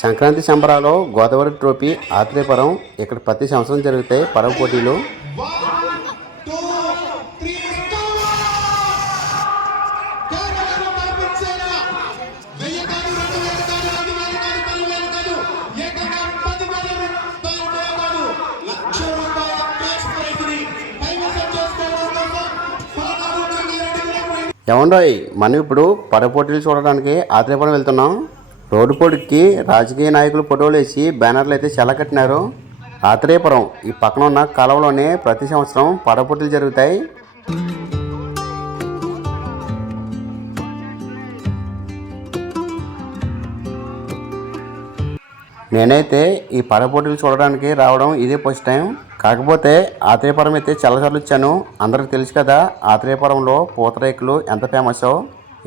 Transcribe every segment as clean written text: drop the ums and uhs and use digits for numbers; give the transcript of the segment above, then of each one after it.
సంక్రాంతి సంబరాలు గోదావరి ట్రోఫీ ఆత్రేయపురం ఇక్కడ ప్రతి సంవత్సరం జరుగుతాయి పడవ పోటీలు. ఏమండోయ్, మనం ఇప్పుడు పడవ పోటీలు చూడడానికి ఆత్రేయపురం వెళ్తున్నాం. రోడ్డు పొడికి రాజకీయ నాయకులు ఫోటోలు వేసి బ్యానర్లు అయితే చాలా కట్టినారు. ఆత్రేయపురం ఈ పక్కన ఉన్న కాలువలోనే ప్రతి సంవత్సరం పడవ పోటీలు జరుగుతాయి. నేనైతే ఈ పడవ పోటీలు చూడడానికి రావడం ఇదే ఫస్ట్ టైం. కాకపోతే ఆత్రేయపురం అయితే చాలాసార్లు వచ్చాను. అందరికి తెలుసు కదా ఆత్రేయపురంలో పూతరేకులు ఎంత ఫేమస్సో.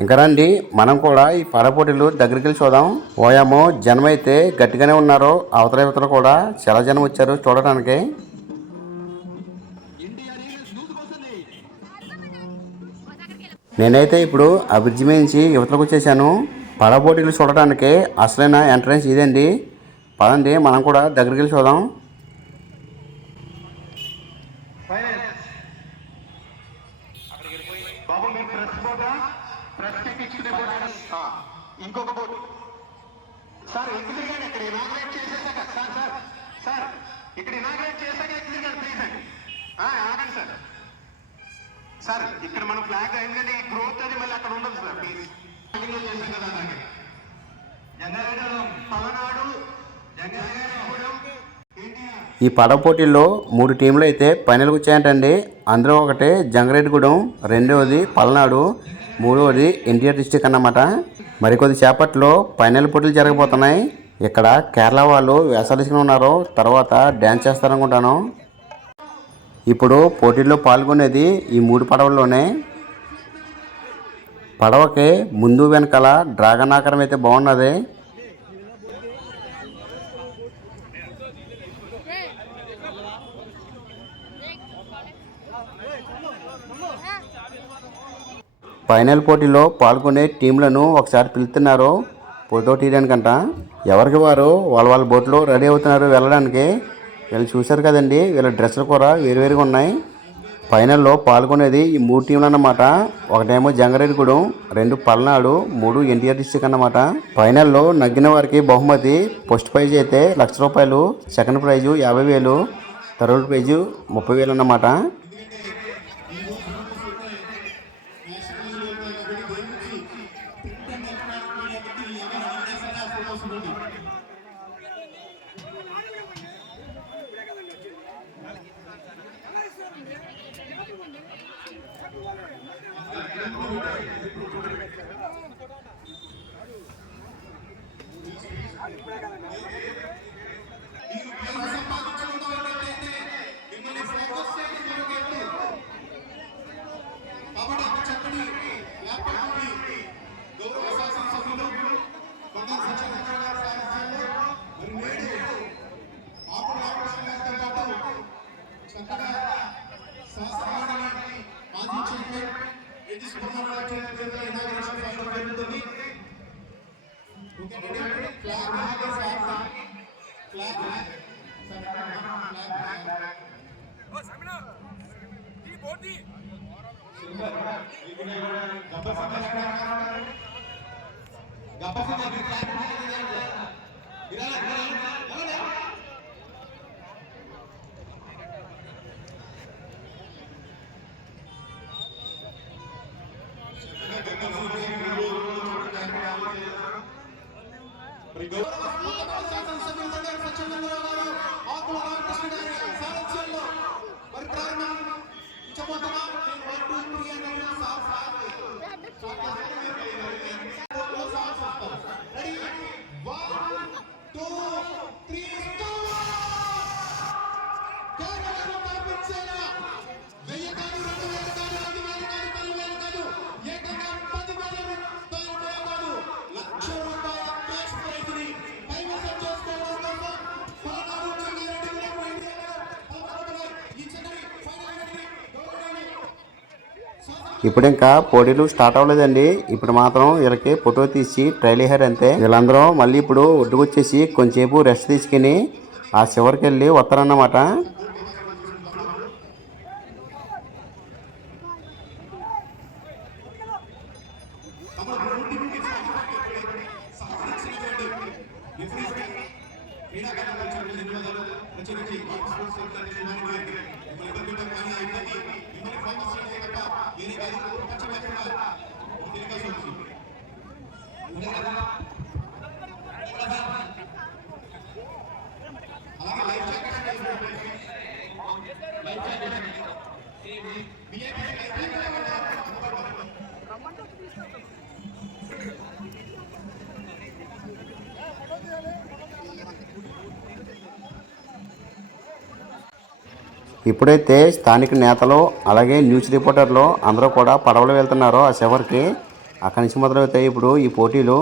ఇంకా రండి మనం కూడా ఈ పడవ పోటీలు దగ్గరికి వెళ్ళి చూద్దాం. ఓయామో జనం అయితే గట్టిగానే ఉన్నారు. అవతల కూడా చాలా జనం వచ్చారు చూడడానికి. నేనైతే ఇప్పుడు ఆ బ్రిడ్జి మీద నుంచి యువతలకు వచ్చేసాను. పడవ పోటీలు చూడడానికి అసలైన ఎంట్రన్స్ ఇదండి. పదండి మనం కూడా దగ్గరికి వెళ్ళి చూద్దాం. ఇంకొక బోట్ సార్ ఎక్కిదిరిగాను ఇక్కడ ఇనాగ్రేట్ చేసేసాక సార్ సార్ సార్ ఇక్కడ ఇనాగ్రేట్ చేశాక ఎక్కిదిరిగాను ప్లీజ్ అండి ఆగండి సార్. సార్ ఇక్కడ మన ఫ్లాగ్ అయిందండి ఈ గ్రోత్ అది మళ్ళీ అక్కడ ఉండదు సార్ ప్లీజ్. చేశాం కదా అలాగే జంగారెడ్డి పవనాడు జంగారెడ్డి ఈ పడవ పోటీల్లో 3 టీంలు అయితే ఫైనల్కి వచ్చాయంటండి. అందులో ఒకటి జంగారెడ్డిగూడెం, రెండవది పల్నాడు, మూడవది ఎన్టీఆర్ డిస్టిక్ అన్నమాట. మరికొద్ది సేపట్లో ఫైనల్ పోటీలు జరగబోతున్నాయి. ఇక్కడ కేరళ వాళ్ళు వేసాలు ఉన్నారు, తర్వాత డ్యాన్స్ చేస్తారనుకుంటాను. ఇప్పుడు పోటీల్లో పాల్గొనేది ఈ 3 పడవల్లోనే. పడవకి ముందు వెనకాల డ్రాగన్ ఆకారం అయితే బాగున్నది. ఫైనల్ పోటీలో పాల్గొనే టీంలను ఒకసారి పిలుస్తున్నారు ఫోటో తీయడానికంట. ఎవరికి వారు వాళ్ళ బోట్లో రెడీ అవుతున్నారు వెళ్ళడానికి. వీళ్ళు చూశారు కదండి, వీళ్ళ డ్రెస్సులు కూడా వేరువేరుగా ఉన్నాయి. ఫైనల్లో పాల్గొనేది ఈ 3 టీంలు అన్నమాట. ఒకటేమో జంగారెడ్డిగూడెం, 2 పల్నాడు, 3 ఎన్టీఆర్ డిస్టిక్ అన్నమాట. ఫైనల్లో నగ్గిన వారికి బహుమతి ఫస్ట్ ప్రైజ్ అయితే ₹1,00,000, సెకండ్ ప్రైజు 50,000, థర్డ్ ప్రైజు 30,000 అన్నమాట. So ఇప్పుడు ఇంకా పోటీలు స్టార్ట్ అవ్వలేదండి. ఇప్పుడు మాత్రం వీళ్ళకి ఫోటో తీసి ట్రైల్ వేసారు అంతే. వీళ్ళందరూ మళ్ళీ ఇప్పుడు ఒడ్డుకొచ్చేసి కొంచెంసేపు రెస్ట్ తీసుకుని ఆ చివరికి వెళ్ళి వస్తారన్నమాట. ఇప్పుడైతే స్థానిక నేతలు అలాగే న్యూస్ రిపోర్టర్లు అందరూ కూడా పడవలు వెళ్తున్నారు ఆ చివరికి. అక్కడి నుంచి మొదలవుతాయి ఇప్పుడు ఈ పోటీలు.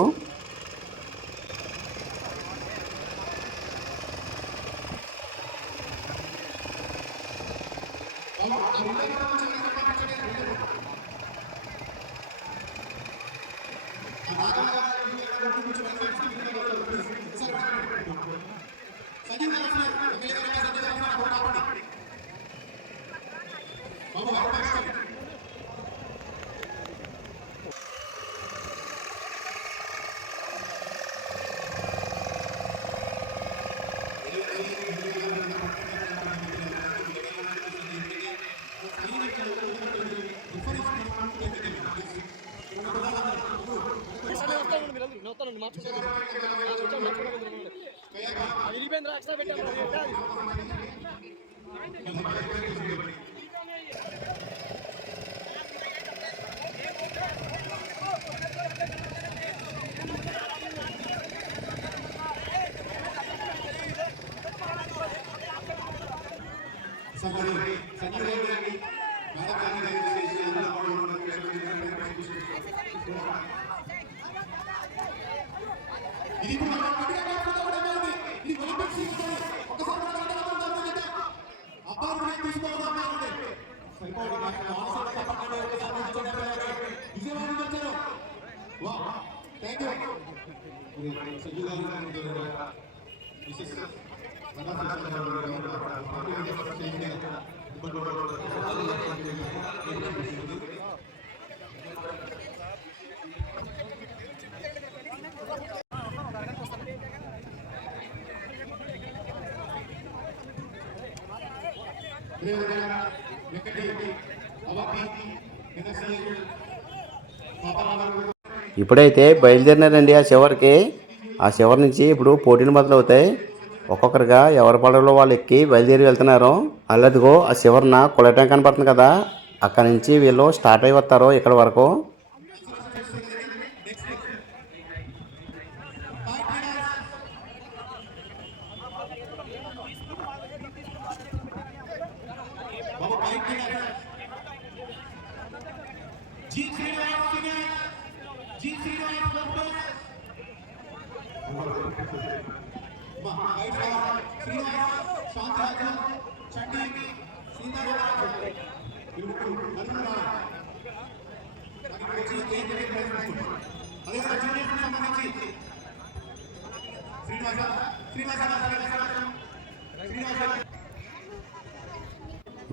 ఇప్పుడైతే బయలుదేరినారండి ఆ చివరికి. ఆ చివరి నుంచి ఇప్పుడు పోటీలు మొదలవుతాయి. ఒక్కొక్కరుగా ఎవరి పడవలో వాళ్ళు ఎక్కి బయలుదేరి వెళ్తున్నారు. అల్లదిగో ఆ చివరిన కులటం కనపడుతుంది కదా, అక్కడి నుంచి వీళ్ళు స్టార్ట్ అయి వస్తారు ఇక్కడ వరకు.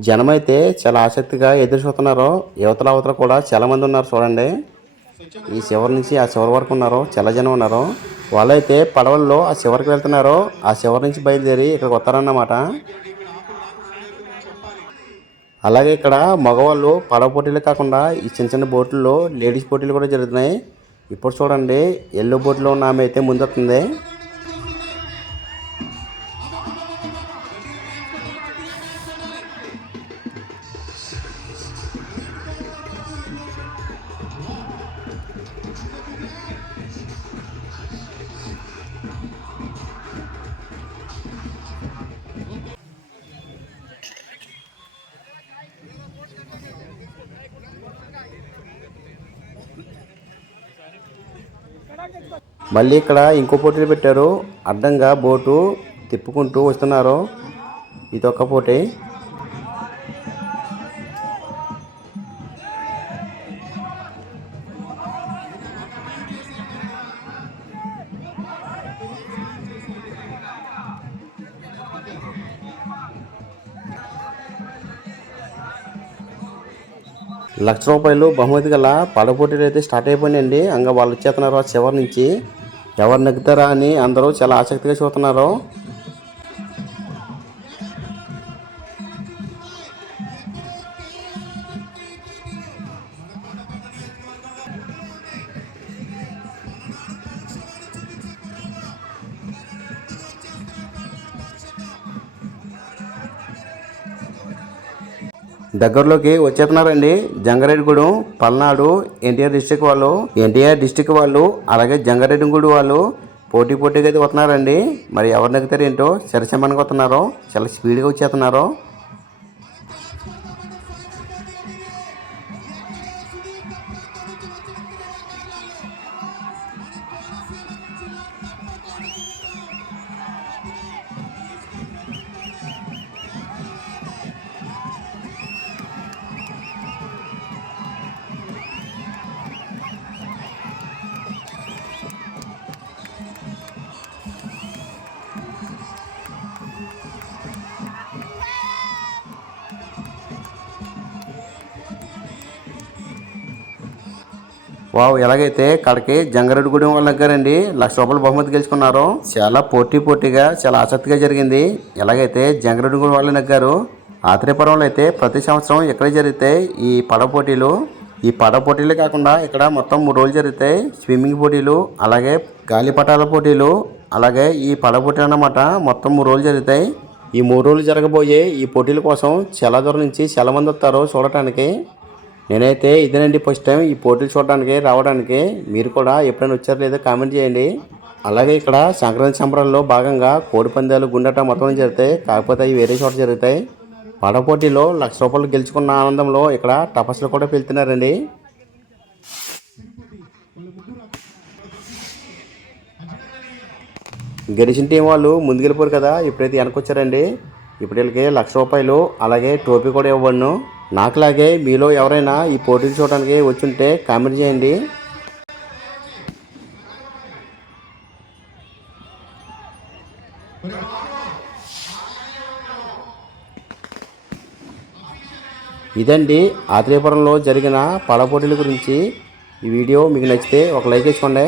జనం అయితే చాలా ఆసక్తిగా ఎదురు చూస్తున్నారు. యువతల అవతల కూడా చాలా మంది ఉన్నారు చూడండి. ఈ చివరి నుంచి ఆ చివరి వరకు ఉన్నారు, చాలా జనం ఉన్నారు. వాళ్ళైతే పడవల్లో ఆ చివరికి వెళ్తున్నారు. ఆ చివరి నుంచి బయలుదేరి ఇక్కడికి వస్తారన్నమాట. అలాగే ఇక్కడ మగవాళ్ళు పడవ పోటీలు కాకుండా ఈ చిన్న చిన్న బోట్లలో లేడీస్ పోటీలు కూడా జరుగుతున్నాయి. ఇప్పుడు చూడండి, ఎల్లో బోట్లో ఉన్న ఆమె అయితే ముందు వస్తుంది. మళ్ళీ ఇక్కడ ఇంకో పోటీలు పెట్టారు. అడ్డంగా బోటు తిప్పుకుంటూ వస్తున్నారు. ఇదొక పోటీ. రూ. 1,00,000 బహుమతి గల పడపోటీలు అయితే స్టార్ట్ అయిపోయినాయండి. ఇంకా వాళ్ళు వచ్చేస్తున్నారు చివరి నుంచి. ఎవరు నెగ్గుతారా అని అందరూ చాలా ఆసక్తిగా చూస్తున్నారు. దగ్గరలోకి వచ్చేస్తున్నారండి. జంగారెడ్డిగూడెం, పల్నాడు, ఎన్టీఆర్ డిస్టిక్ వాళ్ళు అలాగే జంగారెడ్డిగూడెం వాళ్ళు పోటీగా అయితే వస్తున్నారండి. మరి ఎవరు నెగ్గుతారు ఏంటో సరిసమానంగా వస్తున్నారో, చాలా స్పీడ్గా వచ్చేస్తున్నారో. వావ్, ఎలాగైతే కడకి జంగారెడ్డిగూడెం వాళ్ళ దగ్గరండి రూ. 1,00,000 బహుమతి గెలుచుకున్నారు. చాలా పోటీగా చాలా ఆసక్తిగా జరిగింది. ఎలాగైతే జంగారెడ్డిగూడెం వాళ్ళు నెగ్గారు. ఆత్రేయపురంలో అయితే ప్రతి సంవత్సరం ఇక్కడే జరుగుతాయి ఈ పడవ పోటీలు. ఈ పడవ పోటీలే కాకుండా ఇక్కడ మొత్తం 3 రోజులు జరుగుతాయి. స్విమ్మింగ్ పోటీలు, అలాగే గాలిపటాల పోటీలు, అలాగే ఈ పడవ పోటీలు అన్నమాట. మొత్తం 3 రోజులు జరుగుతాయి. ఈ 3 రోజులు జరగబోయే ఈ పోటీల కోసం చాలా దూరం నుంచి చాలా మంది వస్తారు చూడటానికి. నేనైతే ఇదేనండి ఫస్ట్ టైం ఈ పోటీలు చూడడానికి రావడానికి. మీరు కూడా ఎప్పుడైనా వచ్చారో లేదో కామెంట్ చేయండి. అలాగే ఇక్కడ సంక్రాంతి సంబరాల్లో భాగంగా కోడి పందాలు, గుండట మొత్తం జరుగుతాయి. కాకపోతే అవి వేరే చోట జరుగుతాయి. పడవ పోటీలో రూ. 1,00,000 గెలుచుకున్న ఆనందంలో ఇక్కడ టపాసులు కూడా పెళ్తున్నారండి. గెలిచిన టీం వాళ్ళు ముందుకెళ్ళిపోరు కదా, ఇప్పుడైతే వెనకొచ్చారండి. ఇప్పుడు వీళ్ళకి రూ. 1,00,000 అలాగే టోపీ కూడా ఇవ్వబడును. నాకులాగే మీలో ఎవరైనా ఈ పోటీలు చూడడానికి వచ్చుంటే కామెంట్ చేయండి. ఇదండి ఆత్రేయపురంలో జరిగిన పడవ పోటీల గురించి. ఈ వీడియో మీకు నచ్చితే ఒక లైక్ వేసుకోండి.